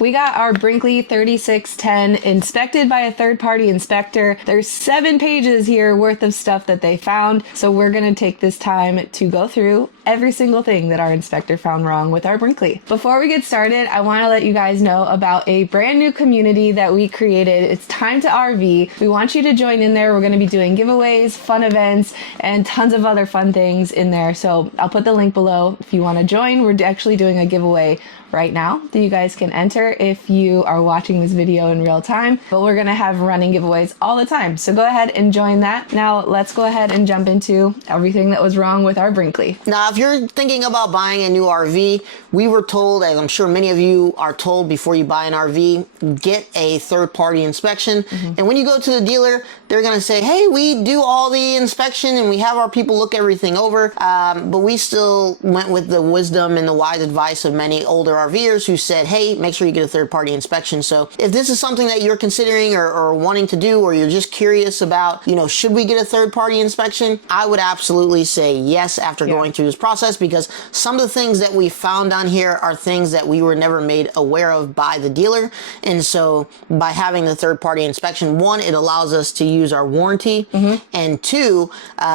We got our Brinkley 3610 inspected by a third-party inspector. There's 7 pages here worth of stuff that they found. So we're going to take this time to go through every single thing that our inspector found wrong with our Brinkley. Before we get started, I want to let you guys know about a brand new community that we created. It's Time to RV. We want you to join in there. We're going to be doing giveaways, fun events, and tons of other fun things in there. So I'll put the link below if you want to join. We're actually doing a giveaway right now that you guys can enter if you are watching this video in real time, but we're gonna have running giveaways all the time, so go ahead and join that. Now let's go ahead and jump into everything that was wrong with our Brinkley. Now if you're thinking about buying a new RV, we were told, as I'm sure many of you are told before you buy an RV, get a third-party inspection. And when you go to the dealer, they're gonna say, hey, we do all the inspection and we have our people look everything over, but we still went with the wisdom and the wise advice of many older RVers who said, hey, make sure you get a third-party inspection. So if this is something that you're considering or wanting to do, or you're just curious about, you know, should we get a third-party inspection, I would absolutely say yes after going through this process, because some of the things that we found on here are things that we were never made aware of by the dealer. And so by having the third-party inspection, one, it allows us to use our warranty, and two,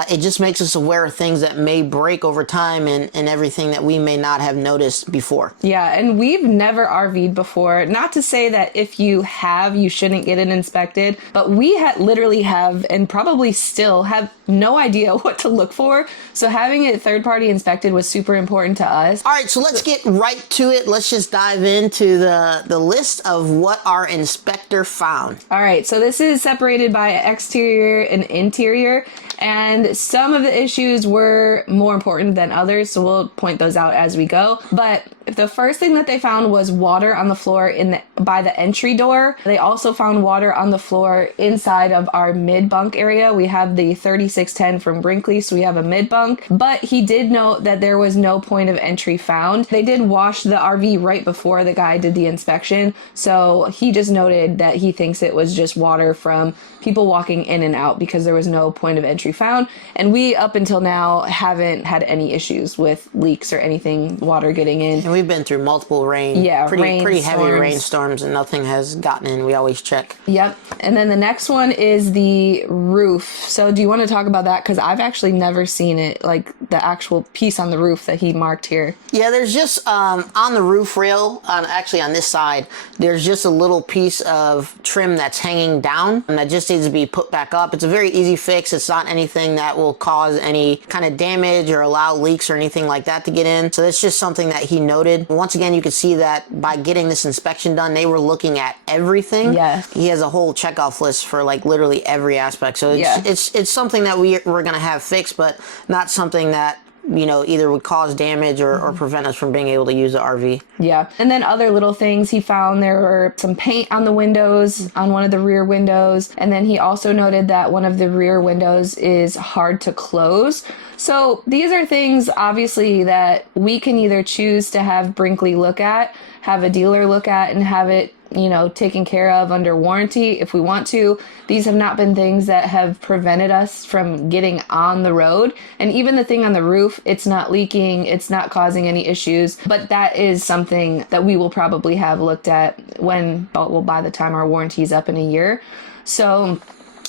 it just makes us aware of things that may break over time and everything that we may not have noticed before. Yeah, and we've never RV'd before. Not to say that if you have, you shouldn't get it inspected, but we literally have, and probably still have, no idea what to look for. So having it third-party inspected was super important to us. All right, so let's get right to it. Let's just dive into the list of what our inspector found. All right, so this is separated by exterior and interior, and some of the issues were more important than others, so we'll point those out as we go. But the first thing that they found was water on the floor by the entry door. They also found water on the floor inside of our mid bunk area. We have the 3610 from Brinkley, so we have a mid bunk, but he did note that there was no point of entry found. They did wash the RV right before the guy did the inspection, so he just noted that he thinks it was just water from people walking in and out because there was no point of entry found. And we, up until now, haven't had any issues with leaks or anything, water getting in. And we've been through multiple pretty heavy rainstorms, and nothing has gotten in. We always check. Yep. And then the next one is the roof. So do you want to talk about that? Because I've actually never seen it, like the actual piece on the roof that he marked here. Yeah, there's just on the roof rail, actually on this side, there's just a little piece of trim that's hanging down, and that just needs to be put back up. It's a very easy fix. It's not anything that will cause any kind of damage or allow leaks or anything like that to get in. So that's just something that he noted. Once again, you can see that by getting this inspection done, they were looking at everything. Yeah. He has a whole checkoff list for like literally every aspect. So it's something that we're going to have fixed, but not something that, you know, either would cause damage or prevent us from being able to use the RV. Yeah. And then other little things he found, there were some paint on the windows, on one of the rear windows. And then he also noted that one of the rear windows is hard to close. So these are things, obviously, that we can either choose to have Brinkley look at, have a dealer look at, and have it, you know, taken care of under warranty if we want to. These have not been things that have prevented us from getting on the road. And even the thing on the roof, it's not leaking, it's not causing any issues, but that is something that we will probably have looked at by the time our warranty is up in a year. So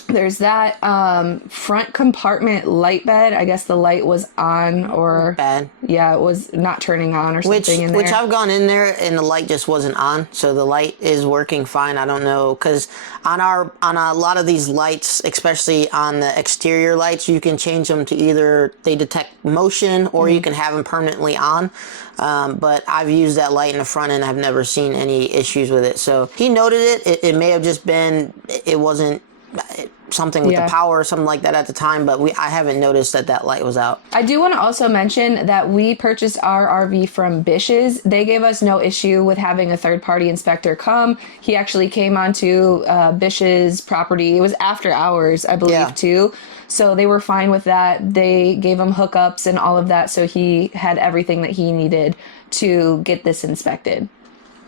there's that. Front compartment light bed. I guess the light was on, or bad. Yeah, it was not turning on or something in there. Which I've gone in there and the light just wasn't on. So the light is working fine. I don't know, because on a lot of these lights, especially on the exterior lights, you can change them to either they detect motion or you can have them permanently on. But I've used that light in the front and I've never seen any issues with it. So he noted it. It may have just been, it wasn't something with the power or something like that at the time, but I haven't noticed that light was out. I do want to also mention that we purchased our RV from Bish's. They gave us no issue with having a third-party inspector come. He actually came onto Bish's property. It was after hours, I believe, too. So they were fine with that. They gave him hookups and all of that, so he had everything that he needed to get this inspected.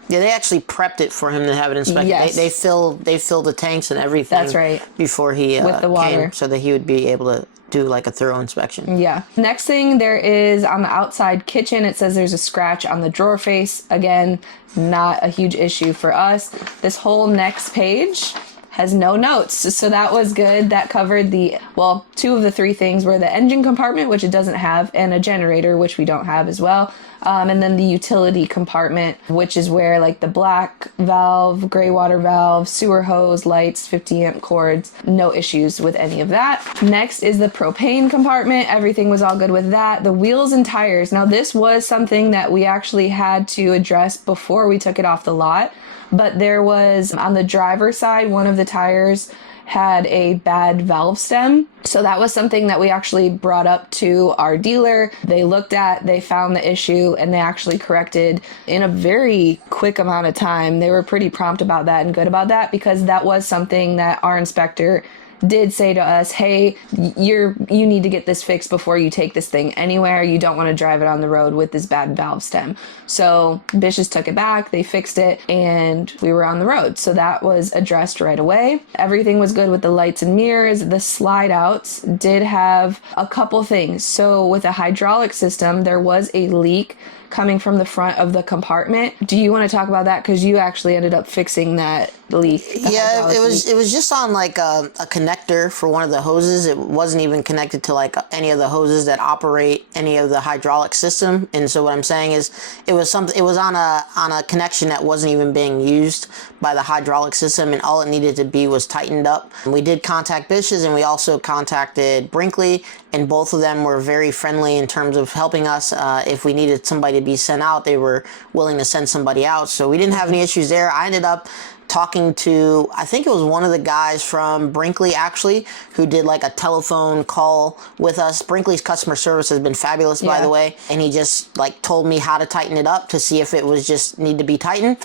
Yeah, they actually prepped it for him to have it inspected. Yes. They filled the tanks and everything. That's right. Before he With the water. came, so that he would be able to do like a thorough inspection. Yeah. Next thing, there is on the outside kitchen, it says there's a scratch on the drawer face. Again, not a huge issue for us. This whole next page has no notes. So that was good. That covered two of the three things were the engine compartment, which it doesn't have, and a generator, which we don't have as well. And then the utility compartment, which is where like the black valve, gray water valve, sewer hose, lights, 50 amp cords, no issues with any of that. Next is the propane compartment. Everything was all good with that. The wheels and tires. Now this was something that we actually had to address before we took it off the lot. But there was, on the driver's side, one of the tires had a bad valve stem. So that was something that we actually brought up to our dealer. They looked at, they found the issue, and they actually corrected in a very quick amount of time. They were pretty prompt about that and good about that, because that was something that our inspector did say to us, hey, you need to get this fixed before you take this thing anywhere. You don't want to drive it on the road with this bad valve stem. So Bishes took it back, they fixed it, and we were on the road. So that was addressed right away. Everything was good with the lights and mirrors. The slide outs did have a couple things. So with a hydraulic system, there was a leak coming from the front of the compartment. Do you want to talk about that? Because you actually ended up fixing that leak. Yeah, it was just on like a connector for one of the hoses. It wasn't even connected to like any of the hoses that operate any of the hydraulic system. And so what I'm saying is it was on a connection that wasn't even being used by the hydraulic system, and all it needed to be was tightened up. And we did contact Bishes, and we also contacted Brinkley, and both of them were very friendly in terms of helping us. If we needed somebody to be sent out, they were willing to send somebody out. So we didn't have any issues there. I ended up talking to, I think it was one of the guys from Brinkley actually, who did like a telephone call with us. Brinkley's customer service has been fabulous, by the way. And he just like told me how to tighten it up to see if it was just need to be tightened.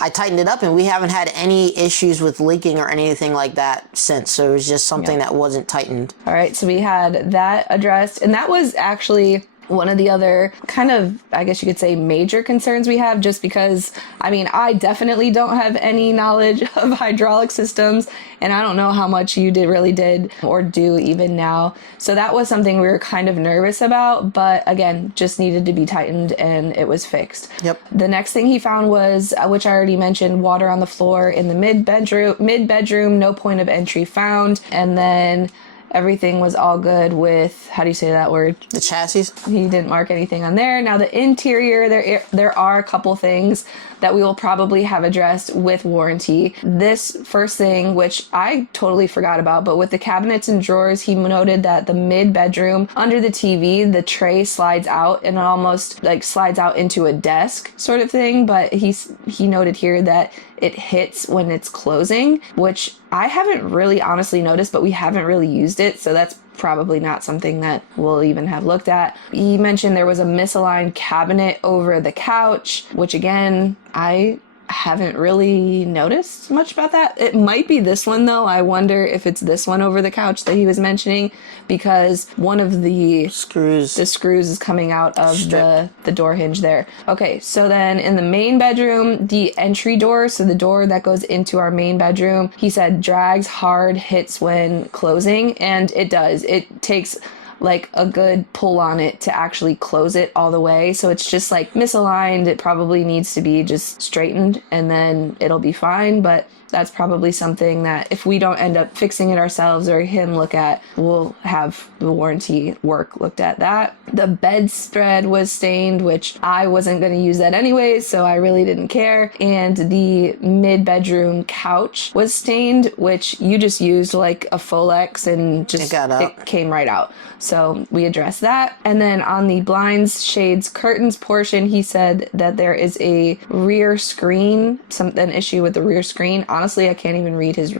I tightened it up, and we haven't had any issues with leaking or anything like that since. So it was just something that wasn't tightened. All right, so we had that addressed, and that was actually one of the other kind of, I guess you could say, major concerns we have, just because, I mean, I definitely don't have any knowledge of hydraulic systems, and I don't know how much you really did or do even now. So that was something we were kind of nervous about, but again, just needed to be tightened, and it was fixed. Yep. The next thing he found was, which I already mentioned, water on the floor in the mid bedroom, no point of entry found, and then everything was all good with, how do you say that word? The chassis? He didn't mark anything on there. Now the interior, there are a couple things that we will probably have addressed with warranty. This first thing, which I totally forgot about, but with the cabinets and drawers, he noted that the mid bedroom under the TV, the tray slides out, and it almost like slides out into a desk sort of thing. But he noted here that it hits when it's closing, which I haven't really honestly noticed, but we haven't really used it. So that's probably not something that we'll even have looked at. He mentioned there was a misaligned cabinet over the couch, which again, I haven't really noticed much about that. It might be this one though. I wonder if it's this one over the couch that he was mentioning, because one of the screws is coming out of the door hinge there. Okay, so then in the main bedroom, the entry door, so the door that goes into our main bedroom, he said drags hard, hits when closing, and it does. It takes like a good pull on it to actually close it all the way. So it's just like misaligned. It probably needs to be just straightened, and then it'll be fine. But that's probably something that if we don't end up fixing it ourselves or him look at, we'll have the warranty work looked at that. The bedspread was stained, which I wasn't going to use that anyways, so I really didn't care. And the mid-bedroom couch was stained, which you just used like a Folex and just it came right out. So we addressed that. And then on the blinds, shades, curtains portion, he said that there is a rear screen, an issue with the rear screen. Honestly, I can't even read his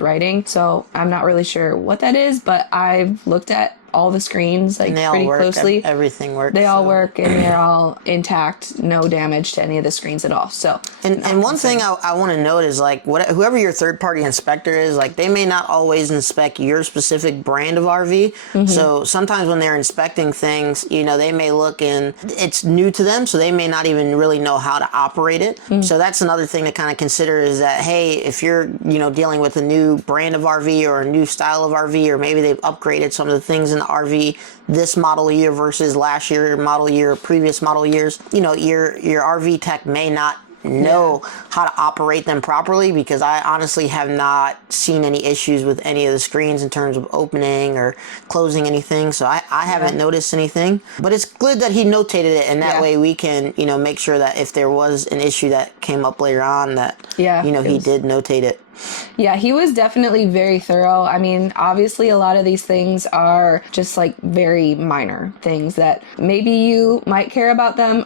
writing, so I'm not really sure what that is, but I've looked at all the screens like And they all pretty work. closely. Everything works. They all work and they're all intact, no damage to any of the screens at all. So, and one thing I want to note is like whoever your third party inspector is, like they may not always inspect your specific brand of RV. So sometimes when they're inspecting things, you know, they may look and it's new to them, so they may not even really know how to operate it. So that's another thing to kind of consider is that, hey, if you're, you know, dealing with a new brand of RV or a new style of RV, or maybe they've upgraded some of the things in the RV this model year versus last year model year, previous model years, you know, your RV tech may not know how to operate them properly, because I honestly have not seen any issues with any of the screens in terms of opening or closing anything. So I haven't noticed anything, but it's good that he notated it, and that way we can, you know, make sure that if there was an issue that came up later on that, you know, he did notate it. Yeah, he was definitely very thorough. I mean, obviously a lot of these things are just like very minor things that maybe you might care about them.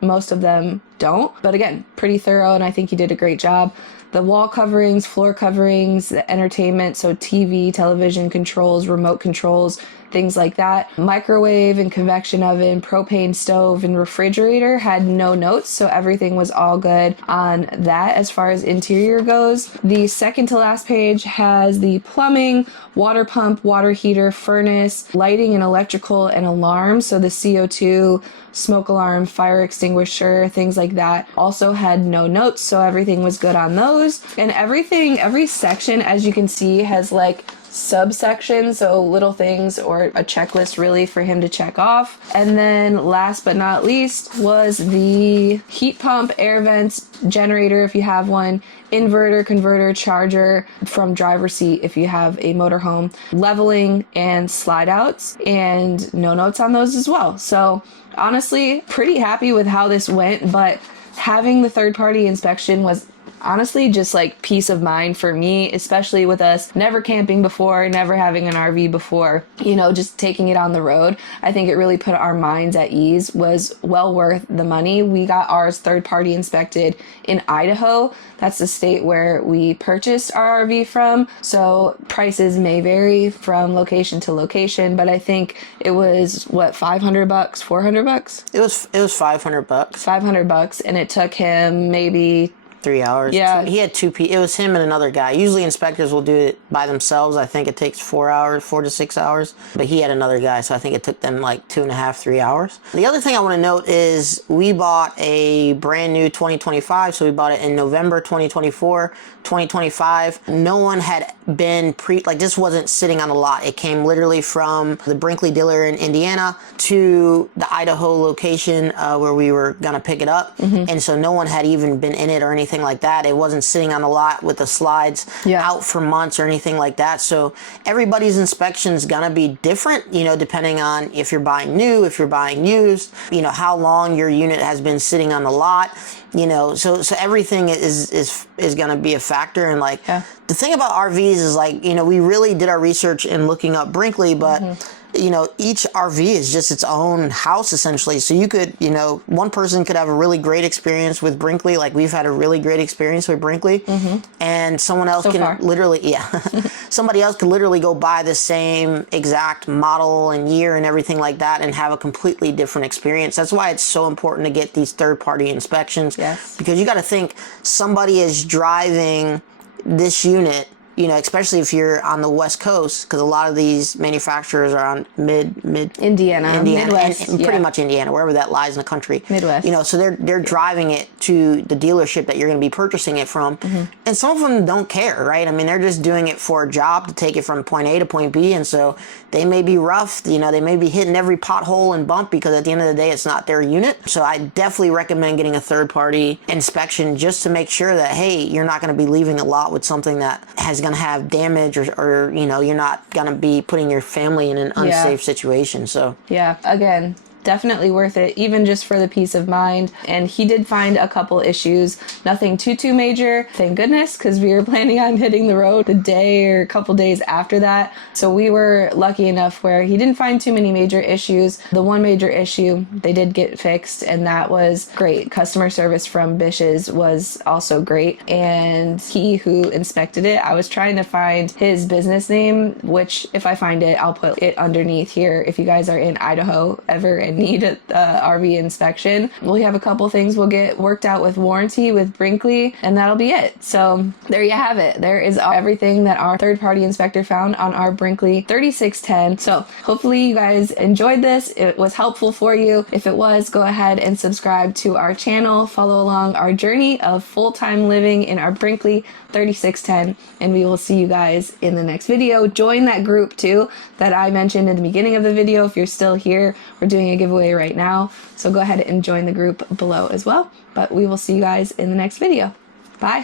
Most of them don't. But again, pretty thorough, and I think he did a great job. The wall coverings, floor coverings, the entertainment, so TV, television controls, remote controls, things like that. Microwave and convection oven, propane stove, and refrigerator had no notes, so everything was all good on that as far as interior goes. The second to last page has the plumbing, water pump, water heater, furnace, lighting and electrical, and alarm, so the CO2, smoke alarm, fire extinguisher, things like that also had no notes, so everything was good on those. And every section, as you can see, has like subsections, so little things or a checklist really for him to check off. And then last but not least was the heat pump, air vents, generator if you have one, inverter, converter, charger from driver's seat if you have a motorhome, leveling and slide outs, and no notes on those as well. So honestly, pretty happy with how this went, but having the third party inspection was honestly just like peace of mind for me, especially with us never camping before, never having an RV before, you know, just taking it on the road. I think it really put our minds at ease, was well worth the money. We got ours third party inspected in Idaho. That's the state where we purchased our RV from. So prices may vary from location to location, but I think it was what, $500, $400? It was $500. $500, and it took him maybe 3 hours. Yeah. He had it was him and another guy. Usually inspectors will do it by themselves. I think it takes 4 to 6 hours. But he had another guy, so I think it took them like 2.5, 3 hours. The other thing I want to note is we bought a brand new 2025, so we bought it in November 2024. 2025, no one had been this wasn't sitting on a lot. It came literally from the Brinkley dealer in Indiana to the Idaho location where we were gonna pick it up. And so no one had even been in it or anything like that. It wasn't sitting on a lot with the slides out for months or anything like that. So everybody's inspection is gonna be different, you know, depending on if you're buying new, if you're buying used, you know, how long your unit has been sitting on the lot. You know, so everything is going to be a factor. And like the thing about RVs is like, you know, we really did our research in looking up Brinkley, but you know, each RV is just its own house essentially. So you could, you know, one person could have a really great experience with Brinkley, like we've had a really great experience with Brinkley, and someone else literally, somebody else could literally go buy the same exact model and year and everything like that and have a completely different experience. That's why it's so important to get these third-party inspections, because you got to think somebody is driving this unit, you know, especially if you're on the West Coast, because a lot of these manufacturers are on Indiana, Midwest, and pretty much Indiana, wherever that lies in the country. Midwest. You know, so they're driving it to the dealership that you're going to be purchasing it from, and some of them don't care, right? I mean, they're just doing it for a job to take it from point A to point B, and so they may be rough, you know, they may be hitting every pothole and bump because at the end of the day, it's not their unit. So I definitely recommend getting a third-party inspection just to make sure that, hey, you're not going to be leaving a lot with something that has going to have damage, or you know, you're not going to be putting your family in an unsafe situation. So again, definitely worth it, even just for the peace of mind. And he did find a couple issues, nothing too major, thank goodness, because we were planning on hitting the road the day or a couple days after that. So we were lucky enough where he didn't find too many major issues. The one major issue they did get fixed, and that was great. Customer service from Bish's was also great. And he who inspected it, I was trying to find his business name, which if I find it, I'll put it underneath here. If you guys are in Idaho ever and need a RV inspection, we have a couple things we'll get worked out with warranty with Brinkley, and that'll be it. So there you have it. There is everything that our third-party inspector found on our Brinkley 3610. So hopefully you guys enjoyed this. It was helpful for you. If it was, go ahead and subscribe to our channel. Follow along our journey of full-time living in our Brinkley 3610, and we will see you guys in the next video. Join that group too that I mentioned in the beginning of the video. If you're still here, we're doing a giveaway right now, so go ahead and join the group below as well. But we will see you guys in the next video. Bye.